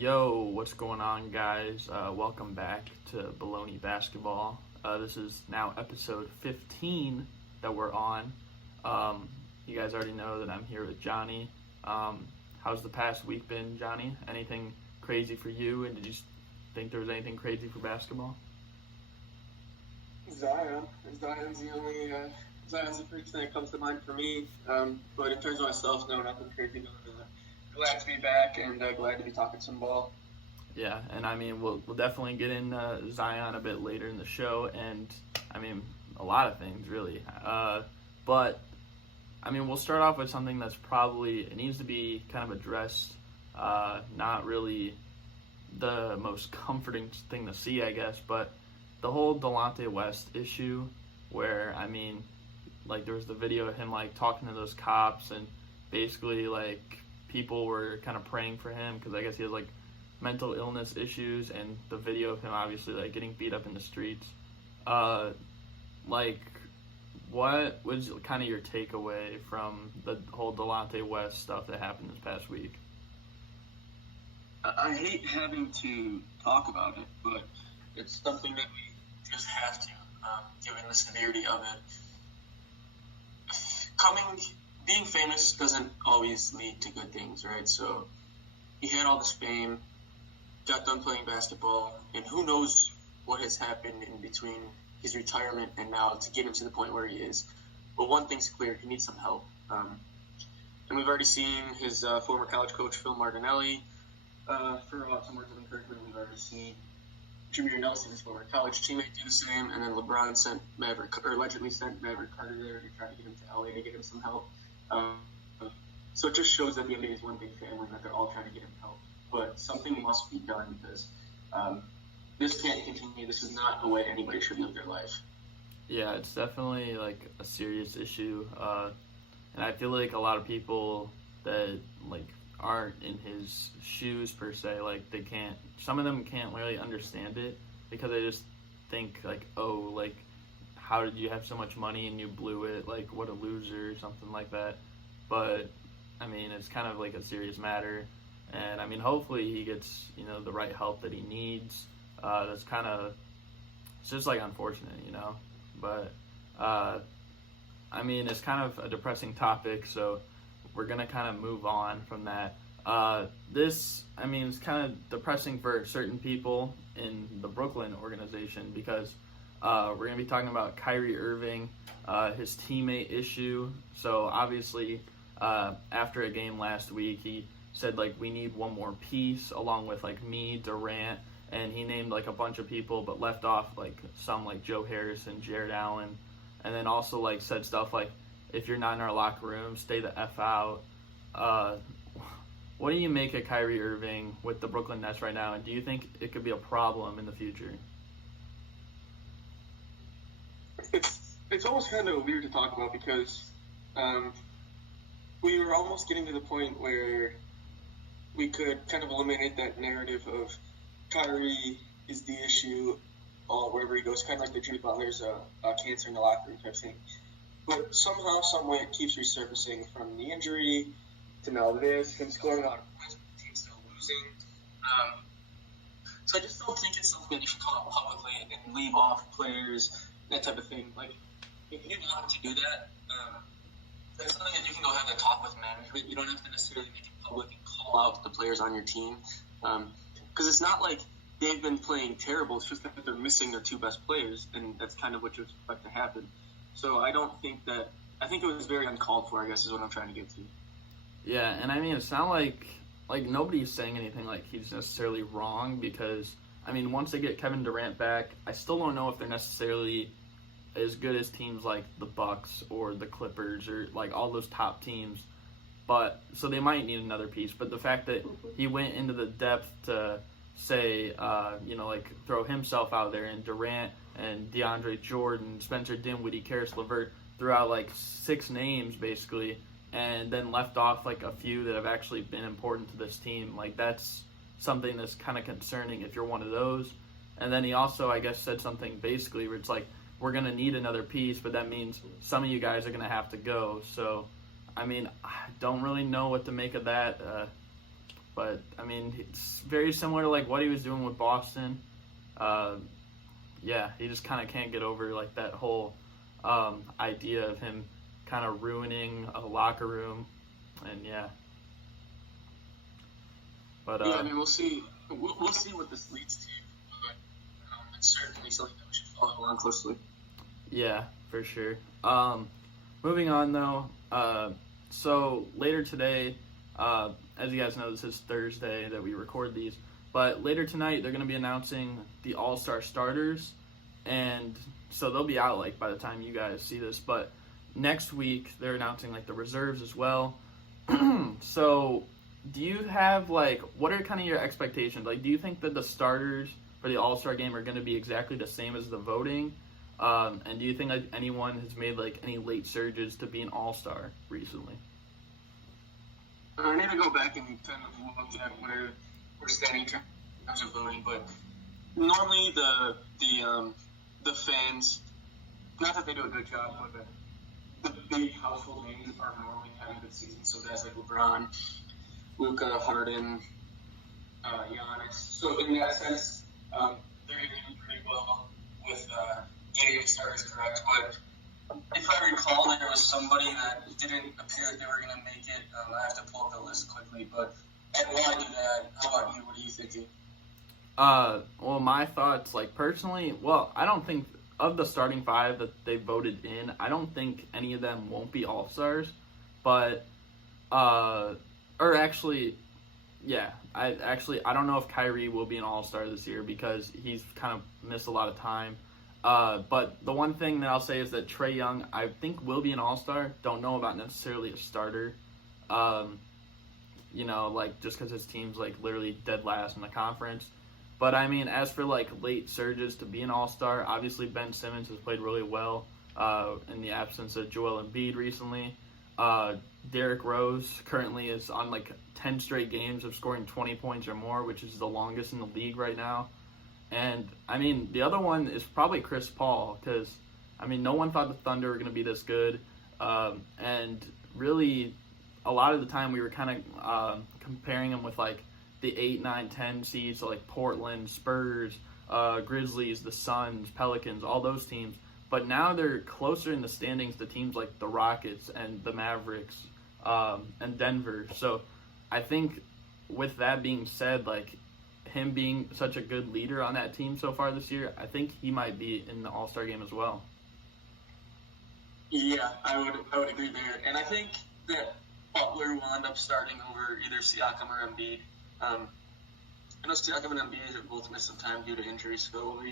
Yo, what's going on, guys? Welcome back to Bullony Basketball. This is now episode 15 that we're on. You guys already know that I'm here with Johnny. How's the past week been, Johnny? Anything crazy for you? And did you think there was anything crazy for basketball? Zion's the first thing that comes to mind for me. But in terms of myself, no, nothing crazy. Glad to be back and glad to be talking some ball. Yeah, and I mean, we'll definitely get into Zion a bit later in the show, and I mean, a lot of things really. But I mean, we'll start off with something that's it needs to be kind of addressed. Not really the most comforting thing to see, I guess, but the whole Delonte West issue, where I mean, like there was the video of him like talking to those cops, and basically like people were kind of praying for him because I guess he has like mental illness issues, and the video of him obviously like getting beat up in the streets. Like, what was kind of your takeaway from the whole Delonte West stuff that happened this past week? I hate having to talk about it, but it's something that we just have to, given the severity of it. Being famous doesn't always lead to good things, right? So he had all this fame, got done playing basketball, and who knows what has happened in between his retirement and now to get him to the point where he is. But one thing's clear, he needs some help. And we've already seen his former college coach, Phil Martinelli, for some words of encouragement. We've already seen Jameer Nelson, his former college teammate, do the same, and then LeBron allegedly sent Maverick Carter there to try to get him to LA to get him some help. So it just shows that the NBA is one big family, that they're all trying to get him help. But something must be done because this can't continue. This is not the way anybody should live their life. Yeah, it's definitely like a serious issue, and I feel like a lot of people that like aren't in his shoes per se, like some of them can't really understand it because they just think like, oh, like how did you have so much money and you blew it, like what a loser or something like that. But I mean, it's kind of like a serious matter, and I mean, hopefully he gets the right help that he needs. It's just like unfortunate, but I mean, it's kind of a depressing topic, so we're gonna kind of move on from that. It's kind of depressing for certain people in the Brooklyn organization because we're going to be talking about Kyrie Irving, his teammate issue. So obviously, after a game last week, he said like we need one more piece along with like me, Durant, and he named like a bunch of people but left off like some like Joe Harrison, Jared Allen, and then also like said stuff like if you're not in our locker room, stay the F out. What do you make of Kyrie Irving with the Brooklyn Nets right now, and do you think it could be a problem in the future? It's almost kind of weird to talk about because we were almost getting to the point where we could kind of eliminate that narrative of Kyrie is the issue wherever he goes, kind of like the Jimmy Butler's cancer in the locker room type thing. But somehow, someway, it keeps resurfacing from the injury to now this, him scoring a lot of points, but the team's still losing. So I just don't think it's something that you should call out publicly and leave off players, that type of thing. Like, if you want to do that, that's something that you can go have a talk with management. You don't have to necessarily make it public and call out the players on your team. Because it's not like they've been playing terrible. It's just that they're missing their two best players, and that's kind of what you expect to happen. So I think it was very uncalled for, I guess, is what I'm trying to get to. Yeah, and I mean, it's not like nobody's saying anything like he's necessarily wrong because, I mean, once they get Kevin Durant back, I still don't know if they're necessarily as good as teams like the Bucks or the Clippers or like all those top teams. But so they might need another piece. But the fact that he went into the depth to say, like throw himself out there, and Durant and DeAndre Jordan, Spencer Dinwiddie, Karis LeVert, threw out like 6 names basically, and then left off like a few that have actually been important to this team. Like that's something that's kind of concerning if you're one of those. And then he also, I guess, said something basically where it's like, we're going to need another piece, but that means some of you guys are going to have to go. So, I mean, I don't really know what to make of that. But, I mean, it's very similar to, like, what he was doing with Boston. Yeah, he just kind of can't get over, like, that whole idea of him kind of ruining a locker room. And, yeah. But, yeah, I mean, we'll see. We'll see what this leads to. But it's certainly something that we should follow along closely. Yeah, for sure. Moving on, though. So, later today, as you guys know, this is Thursday that we record these. But later tonight, they're going to be announcing the All-Star starters. And so they'll be out, like, by the time you guys see this. But next week, they're announcing, like, the reserves as well. So, do you have, like, what are kind of your expectations? Like, do you think that the starters for the All-Star game are going to be exactly the same as the voting? And do you think, like, anyone has made, like, any late surges to be an All-Star recently? I need to go back and kind of look at where we're standing in terms of voting, but normally the fans, not that they do a good job, but the big household names are normally having a good season. So guys like LeBron, Luka, Harden, Giannis. So in that sense, they're going to do pretty well with getting the starters correct. But if I recall, there was somebody that didn't appear they were going to make it. I have to pull up the list quickly. But while I do that, how about you? What are you thinking? Well, my thoughts, like, personally, well, I don't think, of the starting five that they voted in, I don't think any of them won't be All-Stars, but, or actually, yeah, I don't know if Kyrie will be an All-Star this year because he's kind of missed a lot of time, but the one thing that I'll say is that Trae Young, I think, will be an All-Star, don't know about necessarily a starter, you know, like, just because his team's, like, literally dead last in the conference. But, I mean, as for, like, late surges to be an All-Star, obviously Ben Simmons has played really well in the absence of Joel Embiid recently. Derrick Rose currently is on, like, 10 straight games of scoring 20 points or more, which is the longest in the league right now. And, I mean, the other one is probably Chris Paul because, I mean, no one thought the Thunder were going to be this good. And really, a lot of the time we were kind of comparing them with, like, the 8, 9, 10 seeds, so like Portland, Spurs, Grizzlies, the Suns, Pelicans, all those teams. But now they're closer in the standings to teams like the Rockets and the Mavericks and Denver. So I think with that being said, like him being such a good leader on that team so far this year, I think he might be in the All-Star game as well. Yeah, I would agree there. And I think that Butler will end up starting over either Siakam or Embiid. I know Siakam and Embiid have both missed some time due to injury, so it'll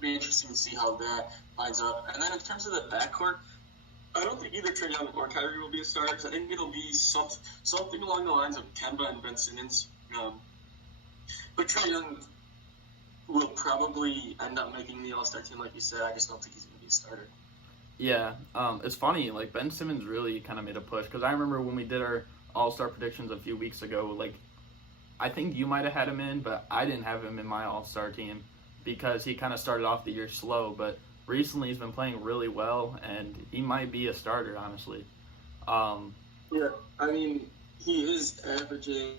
be interesting to see how that lines up. And then in terms of the backcourt, I don't think either Trae Young or Kyrie will be a starter. I think it'll be something along the lines of Kemba and Ben Simmons. But Trae Young will probably end up making the All-Star team, like you said. I just don't think he's going to be a starter. Yeah, it's funny. Like Ben Simmons really kind of made a push because I remember when we did our All-Star predictions a few weeks ago, like. I think you might have had him in, but I didn't have him in my All-Star team because he kind of started off the year slow. But recently he's been playing really well, and he might be a starter, honestly. Yeah, I mean, he is averaging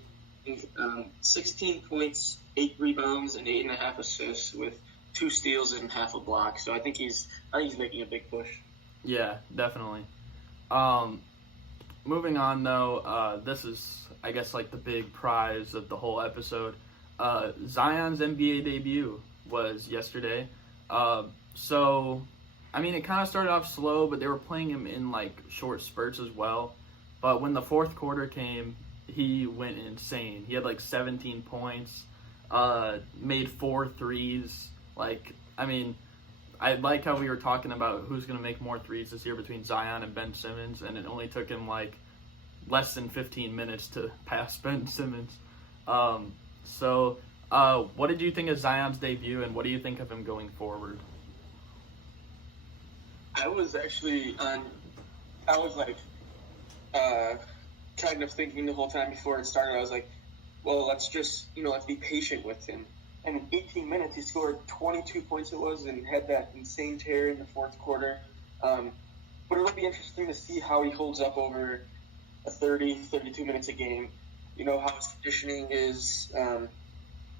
16 points, 8 rebounds, and 8.5 assists with 2 steals and half a block. So I think he's making a big push. Yeah, definitely. Moving on, though, this is, I guess, like the big prize of the whole episode. Zion's NBA debut was yesterday. So, I mean, it kind of started off slow, but they were playing him in, like, short spurts as well. But when the fourth quarter came, he went insane. He had, like, 17 points, made 4 threes. Like, I mean, I like how we were talking about who's going to make more threes this year between Zion and Ben Simmons, and it only took him, like, less than 15 minutes to pass Ben Simmons. So, what did you think of Zion's debut, and what do you think of him going forward? I was actually kind of thinking the whole time before it started, I was like, well, let's be patient with him. And in 18 minutes, he scored 22 points and had that insane tear in the fourth quarter. But it'll be interesting to see how he holds up over 32 minutes a game. how his conditioning is.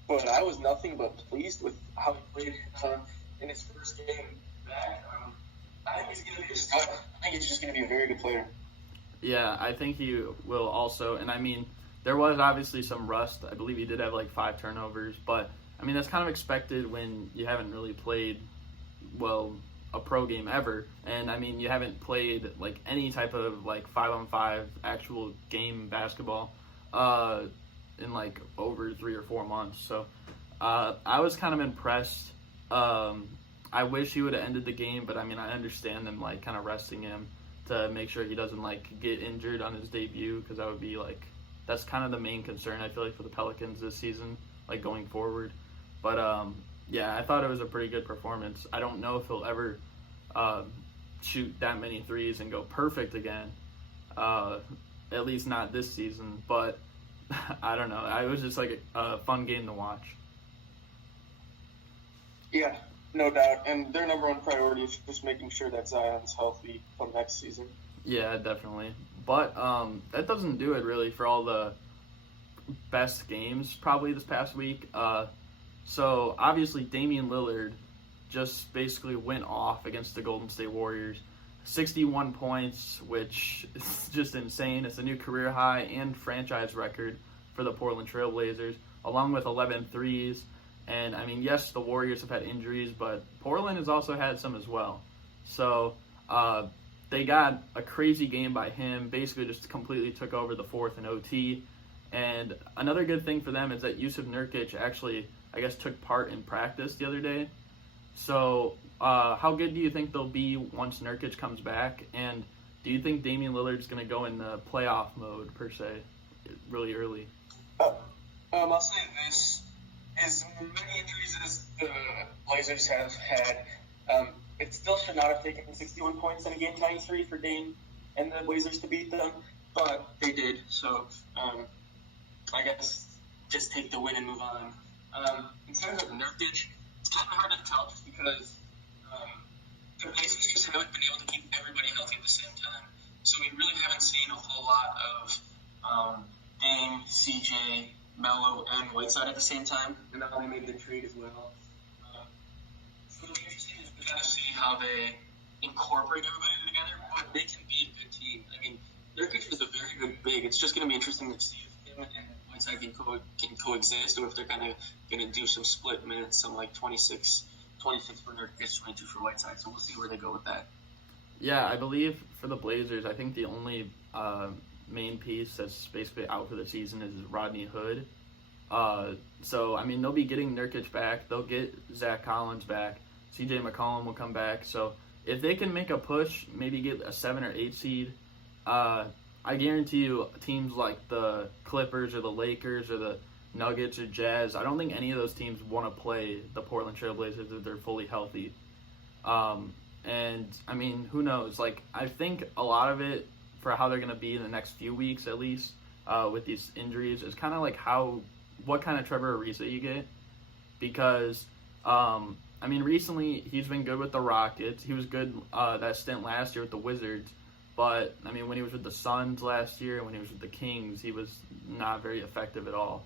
But I was nothing but pleased with how he played in his first game back. I think he's going to be a stud. I think he's just going to be a very good player. Yeah, I think he will also. And I mean, there was obviously some rust. I believe he did have like 5 turnovers, but I mean that's kind of expected when you haven't really played a pro game ever. And I mean you haven't played like any type of like 5-on-5 actual game basketball in like over 3 or 4 months. So I was kind of impressed. I wish he would have ended the game, but I mean I understand them like kind of resting him to make sure he doesn't like get injured on his debut, because that would be like, that's kind of the main concern I feel like for the Pelicans this season, like going forward. But yeah, I thought it was a pretty good performance. I don't know if he'll ever shoot that many threes and go perfect again, at least not this season, but I don't know. It was just like a fun game to watch. Yeah, no doubt. And their number one priority is just making sure that Zion's healthy for next season. Yeah, definitely. But that doesn't do it really for all the best games probably this past week. So obviously Damian Lillard just basically went off against the Golden State Warriors. 61 points, which is just insane. It's a new career high and franchise record for the Portland Trail Blazers, along with 11 threes. And, I mean, yes, the Warriors have had injuries, but Portland has also had some as well. So they got a crazy game by him, basically just completely took over the fourth in OT. And another good thing for them is that Yusuf Nurkic actually, I guess, took part in practice the other day. So how good do you think they'll be once Nurkic comes back? And do you think Damian Lillard's going to go in the playoff mode, per se, really early? I'll say this. As many injuries as the Blazers have had, it still should not have taken 61 points in a game-tying 3 for Dame and the Blazers to beat them, but they did. So I guess just take the win and move on. In terms of Nurkic, it's kind of hard to tell just because the Blazers just haven't been able to keep everybody healthy at the same time. So we really haven't seen a whole lot of Dame, CJ, Melo, and Whiteside at the same time, and how they made the trade as well. So it'll be interesting to kind of see how they incorporate everybody together, but they can be a good team. I mean, Nurkic is a very good big. It's just going to be interesting to see if him and Whiteside can coexist, or if they're kind of going to do some split minutes, some like 26 for Nurkic, 22 for Whiteside. So we'll see where they go with that. Yeah, I believe for the Blazers, I think the only main piece that's basically out for the season is Rodney Hood. So, I mean, they'll be getting Nurkic back. They'll get Zach Collins back. CJ McCollum will come back. So, if they can make a push, maybe get a 7 or 8 seed, I guarantee you teams like the Clippers or the Lakers or the Nuggets or Jazz, I don't think any of those teams want to play the Portland Trail Blazers if they're fully healthy. And, I mean, who knows? Like, I think a lot of it for how they're going to be in the next few weeks, at least, with these injuries, is kind of like what kind of Trevor Ariza you get. Because, I mean, recently he's been good with the Rockets. He was good that stint last year with the Wizards. But, I mean, when he was with the Suns last year and when he was with the Kings, he was not very effective at all.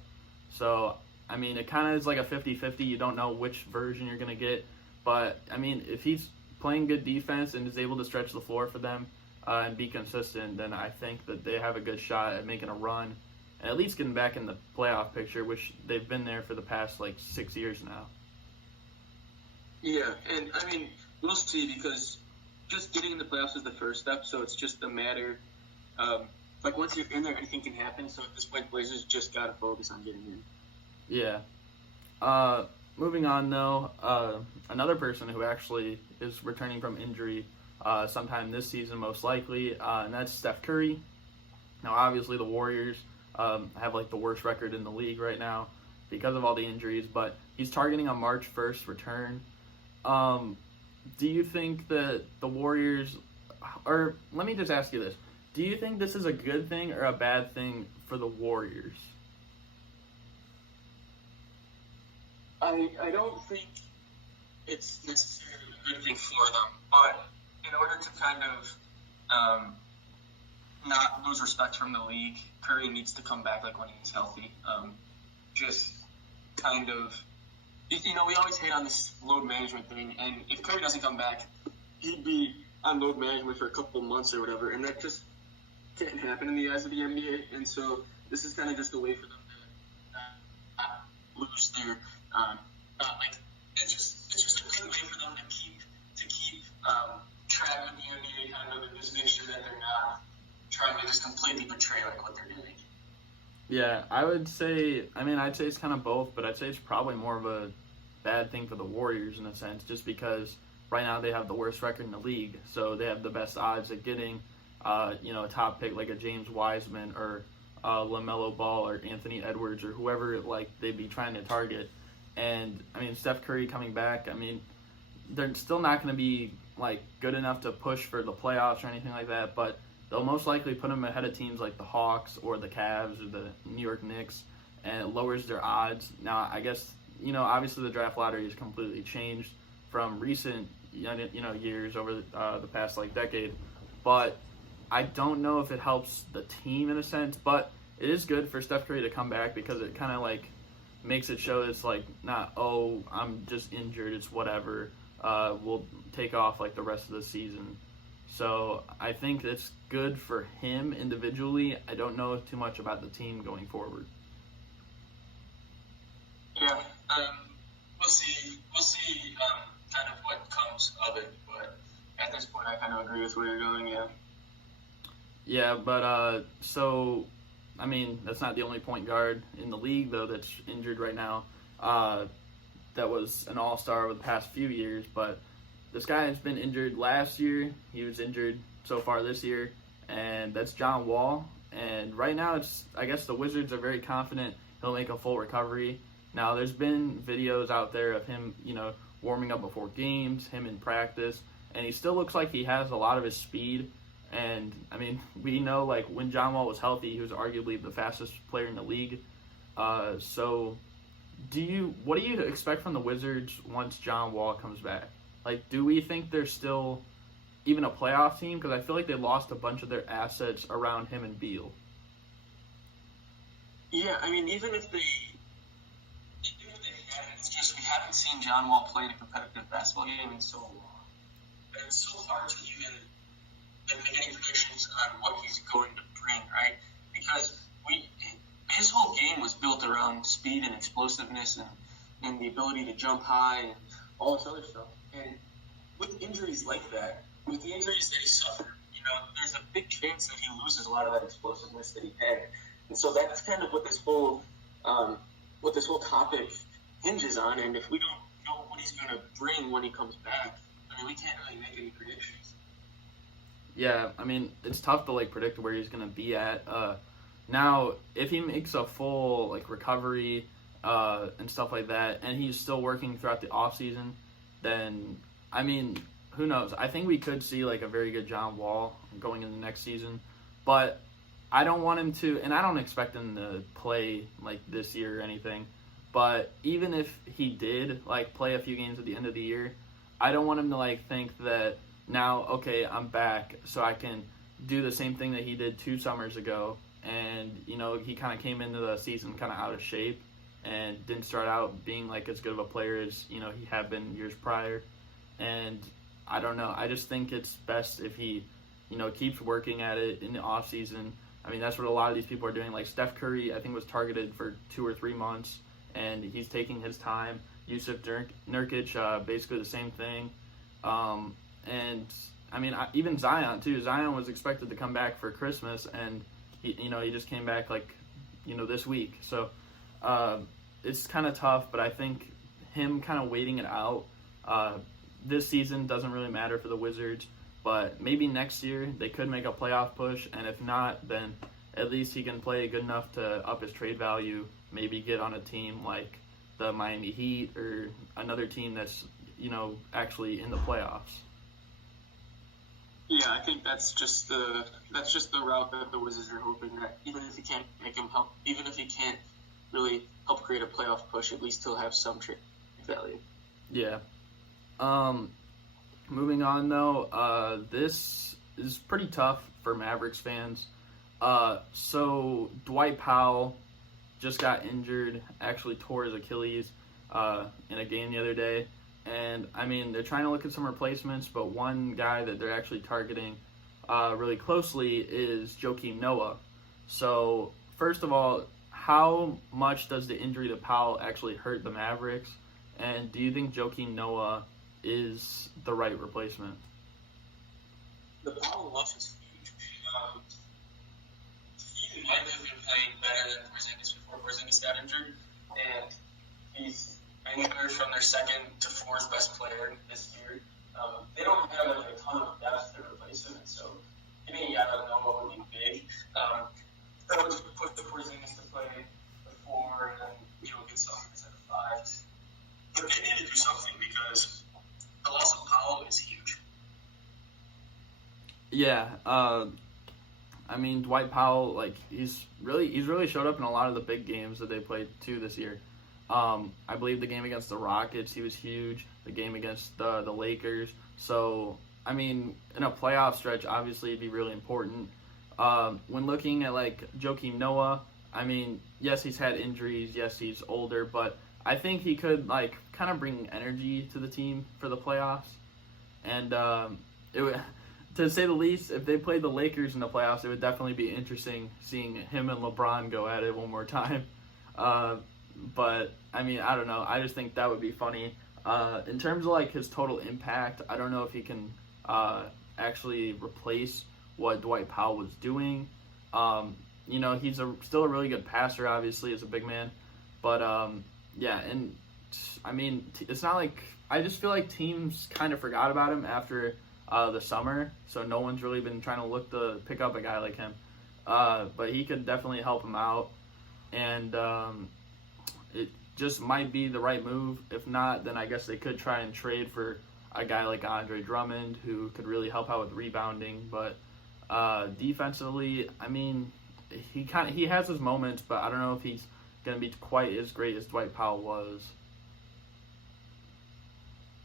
So, I mean, it kind of is like a 50-50. You don't know which version you're going to get. But, I mean, if he's playing good defense and is able to stretch the floor for them, and be consistent, then I think that they have a good shot at making a run and at least getting back in the playoff picture, which they've been there for the past, 6 years now. Yeah, and, I mean, we'll see, because just getting in the playoffs is the first step, so it's just a matter once you're in there, anything can happen, so at this point, Blazers just got to focus on getting in. Yeah. Moving on, though, another person who actually is returning from injury sometime this season, most likely, and that's Steph Curry. Now, obviously, the Warriors have the worst record in the league right now because of all the injuries, but he's targeting a March 1st return. Do you think that the Warriors, or let me just ask you this, do you think this is a good thing or a bad thing for the Warriors? I don't think it's necessarily a good thing for them, but in order to kind of not lose respect from the league. Curry needs to come back like when he's healthy. Just kind of, we always hate on this load management thing, and if Curry doesn't come back, he'd be on load management for a couple months or whatever, and that just can't happen in the eyes of the NBA. And so this is kind of just a way for them to not lose their it's just a good way for them to keep track of the NBA kind of, and just make sure that they're not trying to just completely betray like what they're doing. Yeah, I'd say it's kind of both, but I'd say it's probably more of a bad thing for the Warriors in a sense, just because right now they have the worst record in the league, so they have the best odds at getting, a top pick like a James Wiseman or LaMelo Ball or Anthony Edwards or whoever they'd be trying to target. And Steph Curry coming back, they're still not going to be good enough to push for the playoffs or anything like that, but they'll most likely put them ahead of teams like the Hawks or the Cavs or the New York Knicks, and it lowers their odds. Now, I guess, obviously the draft lottery has completely changed from recent, years over the past decade, but I don't know if it helps the team in a sense, but it is good for Steph Curry to come back because it kind of makes it show it's not, oh, I'm just injured, it's whatever, we'll take off the rest of the season. So I think it's good for him individually. I don't know too much about the team going forward. Yeah, we'll see kind of what comes of it, but at this point I kind of agree with where you're going, yeah. Yeah, but that's not the only point guard in the league, though, that's injured right now. That was an all-star over the past few years, but this guy has been injured last year. He was injured so far this year, and that's John Wall. And right now, I guess the Wizards are very confident he'll make a full recovery. Now, there's been videos out there of him, warming up before games, him in practice, and he still looks like he has a lot of his speed. And, we know, when John Wall was healthy, he was arguably the fastest player in the league. So, what do you expect from the Wizards once John Wall comes back? Do we think they're still even a playoff team? Because I feel like they lost a bunch of their assets around him and Beal. Yeah, even if they haven't, it's just we haven't seen John Wall play in a competitive basketball game in so long. And it's so hard to even make any predictions on what he's going to bring, right? Because his whole game was built around speed and explosiveness and the ability to jump high and all this other stuff. And with injuries like that, with the injuries that he suffered, there's a big chance that he loses a lot of that explosiveness that he had. And so that's kind of what this whole topic hinges on. And if we don't know what he's going to bring when he comes back, we can't really make any predictions. Yeah, it's tough to predict where he's going to be at. Now, if he makes a full recovery and stuff like that, and he's still working throughout the off season, then who knows? I think we could see a very good John Wall going into next season, but I don't want him to, and I don't expect him to play this year or anything. But even if he did play a few games at the end of the year, I don't want him to think that now, okay, I'm back, so I can do the same thing that he did 2 summers ago. And, he kind of came into the season kind of out of shape and didn't start out being as good of a player as, he had been years prior. And I don't know. I just think it's best if he, keeps working at it in the off season. That's what a lot of these people are doing. Steph Curry, I think, was targeted for 2 or 3 months, and he's taking his time. Yusuf Nurkic, basically the same thing. Even Zion, too. Zion was expected to come back for Christmas, and he just came back this week. So it's kind of tough, but I think him kind of waiting it out this season doesn't really matter for the Wizards, but maybe next year they could make a playoff push, and if not, then at least he can play good enough to up his trade value, maybe get on a team like the Miami Heat or another team that's, actually in the playoffs. Yeah, I think that's just the route that the Wizards are hoping that even if he can't really help create a playoff push, at least he'll have some trade value. Yeah. Moving on though, this is pretty tough for Mavericks fans. So Dwight Powell just got injured, actually tore his Achilles in a game the other day. And, I mean, they're trying to look at some replacements, but one guy that they're actually targeting really closely is Joakim Noah. So, first of all, how much does the injury to Powell actually hurt the Mavericks? And do you think Joakim Noah is the right replacement? The Powell loss is huge. He might have been playing better than Porzingis before Porzingis got injured, and he's anywhere from their second to fourth best player this year. They don't have a ton of depth to replace him, and so getting out of Noah would be big. That would just put the Porzingis to play the four, and then get something at the five. But they need to do something because the loss of Powell is huge. Yeah, I mean, Dwight Powell, like, he's really showed up in a lot of the big games that they played too this year. I believe the game against the Rockets, he was huge. The game against the Lakers. So, I mean, in a playoff stretch, obviously, it'd be really important. When looking at, like, Joakim Noah, I mean, yes, he's had injuries. Yes, he's older. But I think he could, like, kind of bring energy to the team for the playoffs. And it would, to say the least, if they played the Lakers in the playoffs, it would definitely be interesting seeing him and LeBron go at it one more time. But, I mean, I don't know. I just think that would be funny. In terms of, like, his total impact, I don't know if he can actually replace what Dwight Powell was doing. He's still a really good passer, obviously, as a big man. But, yeah, and, I mean, it's not like – I just feel like teams kind of forgot about him after the summer, so no one's really been trying to look to pick up a guy like him. But he could definitely help him out. And it just might be the right move. If not, then I guess they could try and trade for a guy like Andre Drummond who could really help out with rebounding. But defensively, I mean, he has his moments, but I don't know if he's going to be quite as great as Dwight Powell was.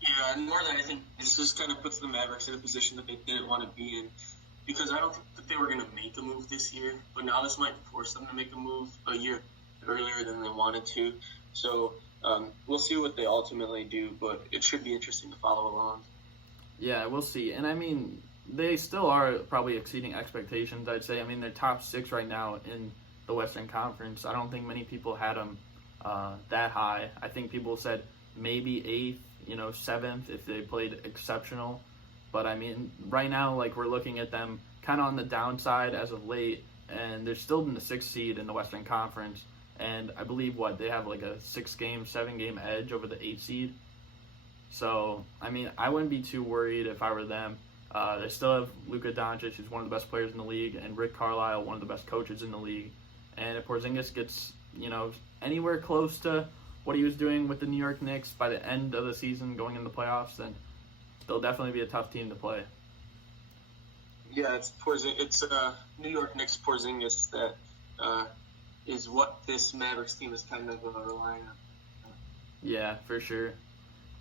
Yeah, and more than anything, this just kind of puts the Mavericks in a position that they didn't want to be in, because I don't think that they were going to make a move this year, but now this might force them to make a move a year earlier than they wanted to. So we'll see what they ultimately do, but it should be interesting to follow along. Yeah, we'll see. And I mean, they still are probably exceeding expectations, I'd say. I mean, they're top 6 right now in the Western Conference. I don't think many people had them that high. I think people said maybe 8th, 7th if they played exceptional. But I mean, right now, like, we're looking at them kind of on the downside as of late, and they're still in the 6th seed in the Western Conference. And I believe, they have like a 6-game, 7-game edge over the 8th seed. So, I mean, I wouldn't be too worried if I were them. They still have Luka Doncic, who's one of the best players in the league, and Rick Carlisle, one of the best coaches in the league. And if Porzingis gets, anywhere close to what he was doing with the New York Knicks by the end of the season going into the playoffs, then they'll definitely be a tough team to play. Yeah, it's New York Knicks Porzingis that is what this Mavericks team is kind of relying on. Yeah, for sure.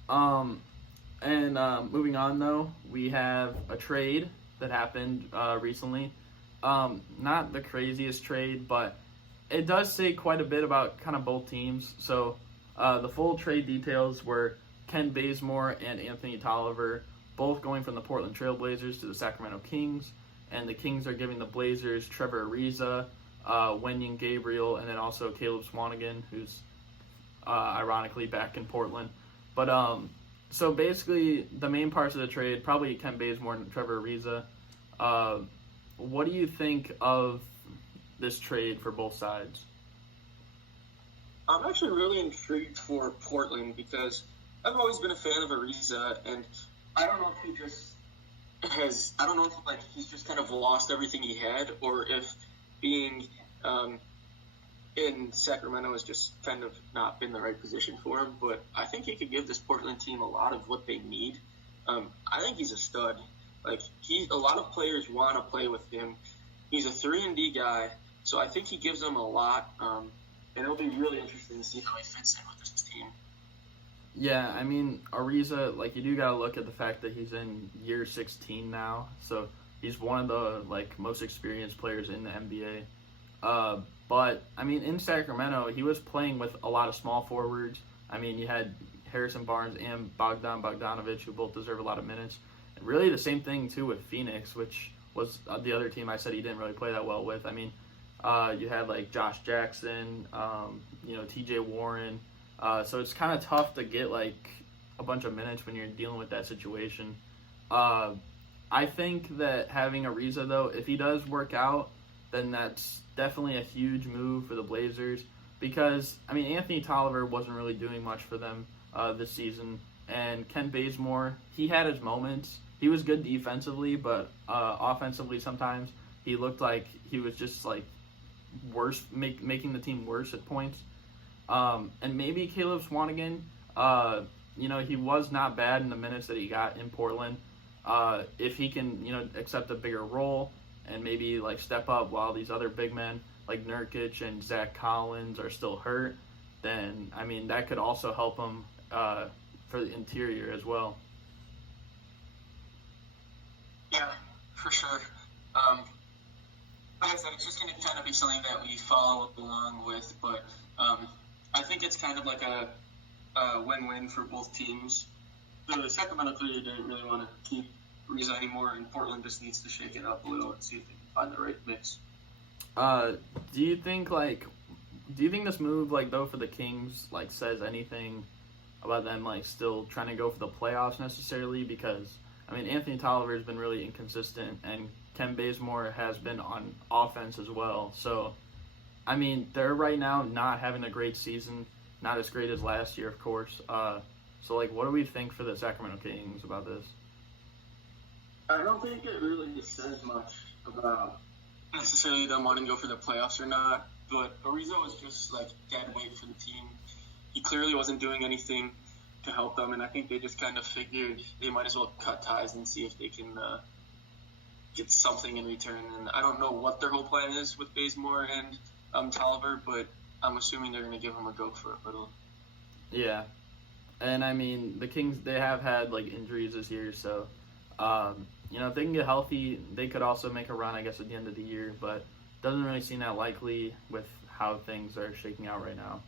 Moving on, though, we have a trade that happened recently. Not the craziest trade, but it does say quite a bit about kind of both teams. So the full trade details were Ken Bazemore and Anthony Tolliver, both going from the Portland Trailblazers to the Sacramento Kings. And the Kings are giving the Blazers Trevor Ariza, Wenyen Gabriel, and then also Caleb Swanigan, who's ironically back in Portland. But so basically, the main parts of the trade, probably Ken Bazemore and Trevor Ariza. What do you think of this trade for both sides? I'm actually really intrigued for Portland because I've always been a fan of Ariza, and I don't know if he's just kind of lost everything he had, or if being in Sacramento has just kind of not been the right position for him. But I think he could give this Portland team a lot of what they need. I think he's a stud. Like, a lot of players want to play with him. He's a 3-and-D guy, so I think he gives them a lot. And it'll be really interesting to see how he fits in with this team. Yeah, I mean, Ariza, like, you do got to look at the fact that he's in year 16 now. So He's one of the most experienced players in the NBA. But I mean, in Sacramento, he was playing with a lot of small forwards. I mean, you had Harrison Barnes and Bogdanovic, who both deserve a lot of minutes. And really the same thing, too, with Phoenix, which was the other team I said he didn't really play that well with. I mean, you had, Josh Jackson, TJ Warren. So it's kind of tough to get, a bunch of minutes when you're dealing with that situation. I think that having Ariza, though, if he does work out, then that's definitely a huge move for the Blazers because, I mean, Anthony Tolliver wasn't really doing much for them this season. And Ken Bazemore, he had his moments. He was good defensively, but offensively sometimes he looked like he was just, worse, making the team worse at points. And maybe Caleb Swanigan, he was not bad in the minutes that he got in Portland. If he can, accept a bigger role and maybe step up while these other big men like Nurkic and Zach Collins are still hurt, then I mean that could also help him for the interior as well. Yeah, for sure. Like I said, it's just going to kind of be something that we follow along with, but I think it's kind of like a win-win for both teams. The Sacramento Cryrie didn't really want to keep Ariza anymore, and Portland just needs to shake it up a little and see if they can find the right mix. Do you think this move, though, for the Kings, says anything about them, still trying to go for the playoffs necessarily? Because, I mean, Anthony Tolliver has been really inconsistent, and Ken Bazemore has been on offense as well. So, I mean, they're right now not having a great season, not as great as last year, of course. So, what do we think for the Sacramento Kings about this? I don't think it really says much about necessarily them wanting to go for the playoffs or not, but Ariza was just, dead weight for the team. He clearly wasn't doing anything to help them, and I think they just kind of figured they might as well cut ties and see if they can get something in return. And I don't know what their whole plan is with Bazemore and Tolliver, but I'm assuming they're going to give him a go for a little. Yeah. And, I mean, the Kings, they have had, injuries this year, so, if they can get healthy, they could also make a run, I guess, at the end of the year, but doesn't really seem that likely with how things are shaking out right now.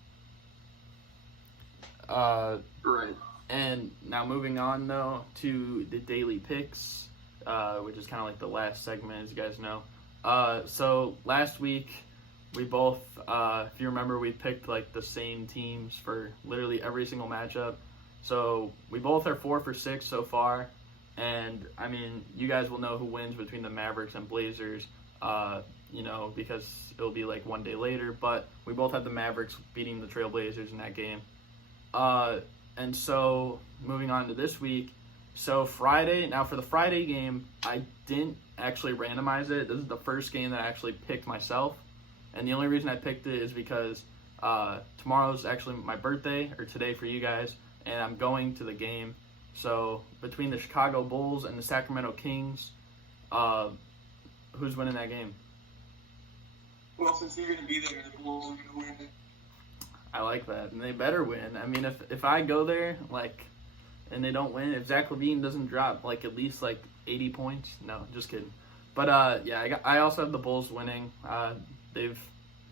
Right. And now moving on, though, to the daily picks, which is kind of the last segment, as you guys know. So last week, we both, if you remember, we picked the same teams for literally every single matchup. So we both are 4 for 6 so far. And I mean, you guys will know who wins between the Mavericks and Blazers, because it'll be one day later. But we both had the Mavericks beating the Trailblazers in that game. And so moving on to this week. So Friday, now for the Friday game, I didn't actually randomize it. This is the first game that I actually picked myself. And the only reason I picked it is because tomorrow's actually my birthday, or today for you guys, and I'm going to the game. So between the Chicago Bulls and the Sacramento Kings, who's winning that game? Well, since you're going to be there, the Bulls are going to win. I like that, and they better win. I mean, if I go there, and they don't win, if Zach LaVine doesn't drop, at least, 80 points, no, just kidding. But, I also have the Bulls winning. They've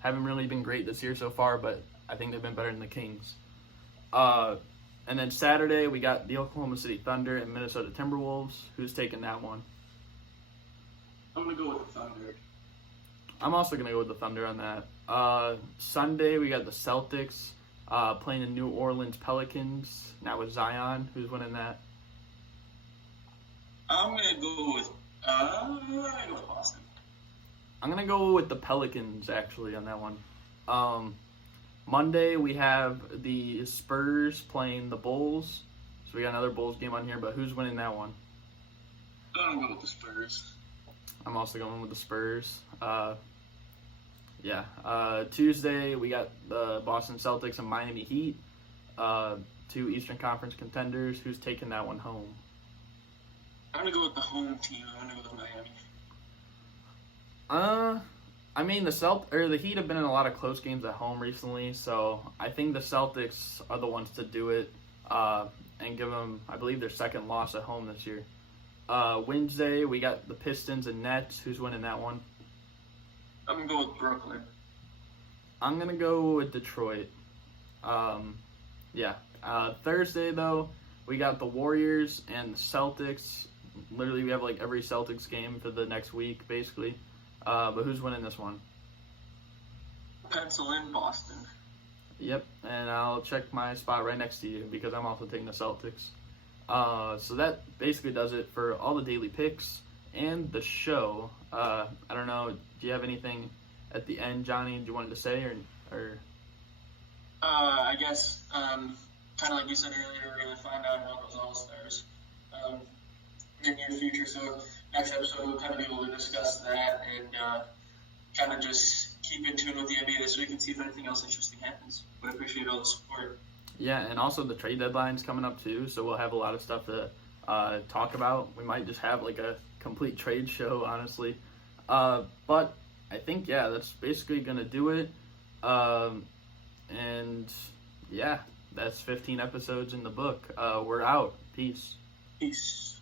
haven't really been great this year so far, but I think they've been better than the Kings. And then Saturday, we got the Oklahoma City Thunder and Minnesota Timberwolves. Who's taking that one? I'm going to go with the Thunder. I'm also going to go with the Thunder on that. Sunday, we got the Celtics playing the New Orleans Pelicans. Now with Zion, who's winning that? I'm going to go with Boston. I'm going to go with the Pelicans, actually, on that one. Monday, we have the Spurs playing the Bulls. So we got another Bulls game on here, but who's winning that one? I'm going to go with the Spurs. I'm also going with the Spurs. Tuesday, we got the Boston Celtics and Miami Heat, 2 Eastern Conference contenders. Who's taking that one home? I'm going to go with the home team. I'm going to go with Miami. I mean, the Heat have been in a lot of close games at home recently, so I think the Celtics are the ones to do it and give them, I believe, their second loss at home this year. Wednesday, we got the Pistons and Nets. Who's winning that one? I'm going to go with Brooklyn. I'm going to go with Detroit. Thursday, though, we got the Warriors and the Celtics. Literally, we have like every Celtics game for the next week, basically. But who's winning this one? Pencil in Boston. Yep, and I'll check my spot right next to you because I'm also taking the Celtics. So that basically does it for all the daily picks and the show. I don't know, do you have anything at the end, Johnny, you wanted to say, or? I guess, kind of like you said earlier, we're going to find out about those All-Stars in the near future. So next episode, we'll kind of be able to discuss that and kind of just keep in tune with the NBA this week and see if anything else interesting happens. But I appreciate all the support. Yeah, and also the trade deadline's coming up too, so we'll have a lot of stuff to talk about. We might just have like a complete trade show, honestly. But I think, yeah, that's basically going to do it. And yeah, that's 15 episodes in the book. We're out. Peace. Peace.